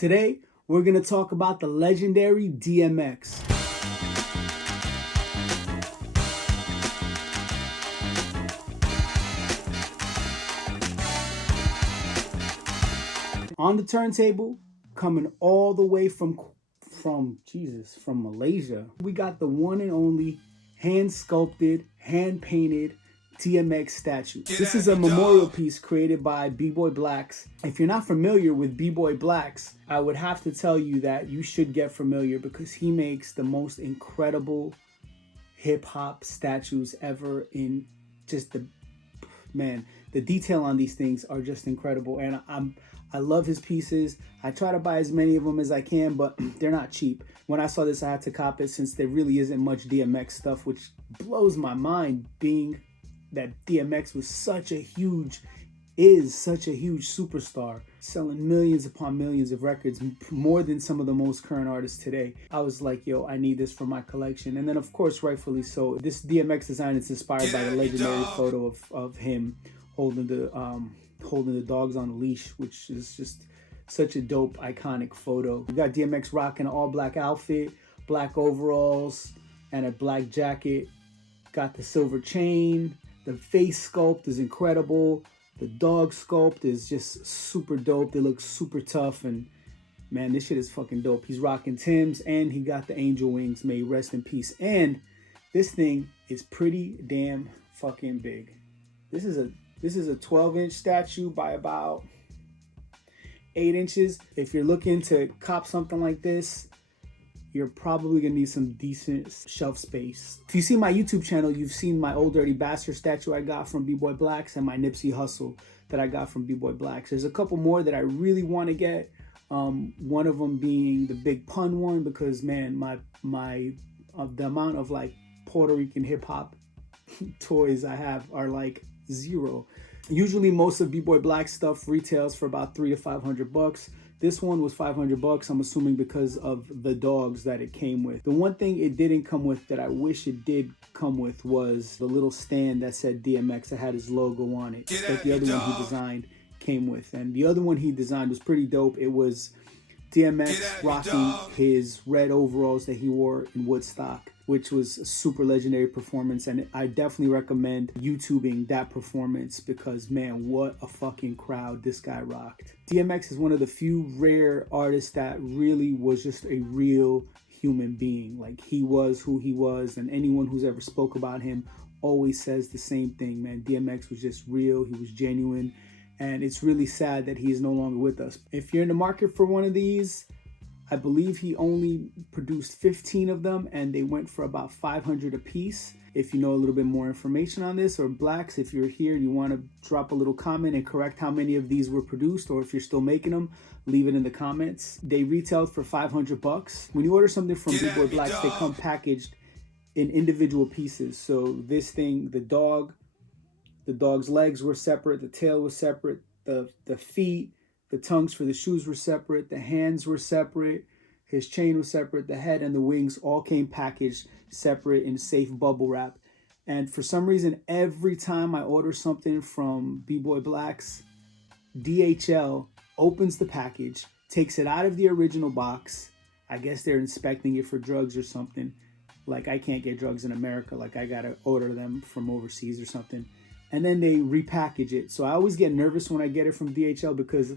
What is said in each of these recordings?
Today, we're going to talk about the legendary DMX. On the turntable, coming all the way from Malaysia, we got the one and only hand-sculpted, hand-painted DMX statue. This is a memorial piece created by B-Boy Blackz. If you're not familiar with B-Boy Blackz, I would have to tell you that you should get familiar because he makes the most incredible hip-hop statues ever. In just the detail on these things are just incredible, and I love his pieces. I try to buy as many of them as I can, but they're not cheap. When I saw this, I had to cop it since there really isn't much DMX stuff, which blows my mind, being that DMX was such a huge superstar, selling millions upon millions of records, more than some of the most current artists today. I was like, yo, I need this for my collection. And then, of course, rightfully so, this DMX design is inspired by the legendary photo of him holding the dogs on a leash, which is just such a dope, iconic photo. We got DMX rocking an all-black outfit, black overalls, and a black jacket. Got the silver chain. The face sculpt is incredible. The dog sculpt is just super dope. They look super tough, and man, this shit is fucking dope. He's rocking Timbs, and he got the angel wings. May he rest in peace. And this thing is pretty damn fucking big. This is a 12-inch statue by about 8 inches. If you're looking to cop something like this, you're probably gonna need some decent shelf space. If you see my YouTube channel, you've seen my Old Dirty Bastard statue I got from B-Boy Blackz and my Nipsey Hussle that I got from B-Boy Blackz. There's a couple more that I really want to get. One of them being the Big Pun one, because man, the amount of like Puerto Rican hip hop toys I have are like zero. Usually most of B-Boy Blackz stuff retails for about $300 to $500. This one was $500, I'm assuming because of the dogs that it came with. The one thing it didn't come with that I wish it did come with was the little stand that said DMX that had his logo on it, like the other one he designed came with. And the other one he designed was pretty dope. It was DMX rocking his red overalls that he wore in Woodstock, which was a super legendary performance, and I definitely recommend YouTubing that performance because man, what a fucking crowd this guy rocked. DMX is one of the few rare artists that really was just a real human being. Like, he was who he was, and anyone who's ever spoke about him always says the same thing, man. DMX was just real, he was genuine, and it's really sad that he is no longer with us. If you're in the market for one of these, I believe he only produced 15 of them, and they went for about $500 a piece. If you know a little bit more information on this, or Blackz, if you're here and you want to drop a little comment and correct how many of these were produced, or if you're still making them, leave it in the comments. They retailed for $500. When you order something from B-Boy Blackz, they come packaged in individual pieces. So this thing, the dog's legs were separate, the tail was separate, the feet, the tongues for the shoes were separate, the hands were separate, his chain was separate, the head and the wings all came packaged separate in safe bubble wrap. And for some reason, every time I order something from B-Boy Blackz, DHL opens the package, takes it out of the original box. I guess they're inspecting it for drugs or something. Like, I can't get drugs in America. Like, I gotta order them from overseas or something. And then they repackage it. So I always get nervous when I get it from DHL because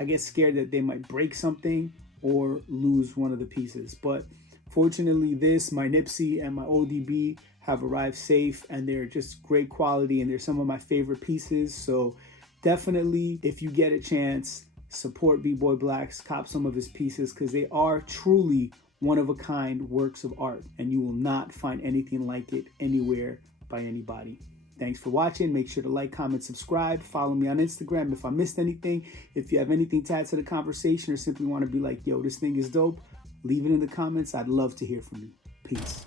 I get scared that they might break something or lose one of the pieces. But fortunately, my Nipsey and my ODB have arrived safe, and they're just great quality, and they're some of my favorite pieces. So definitely, if you get a chance, support B-Boy Blackz, cop some of his pieces, because they are truly one-of-a-kind works of art, and you will not find anything like it anywhere by anybody. Thanks for watching. Make sure to like, comment, subscribe. Follow me on Instagram if I missed anything. If you have anything to add to the conversation or simply want to be like, yo, this thing is dope, leave it in the comments. I'd love to hear from you. Peace.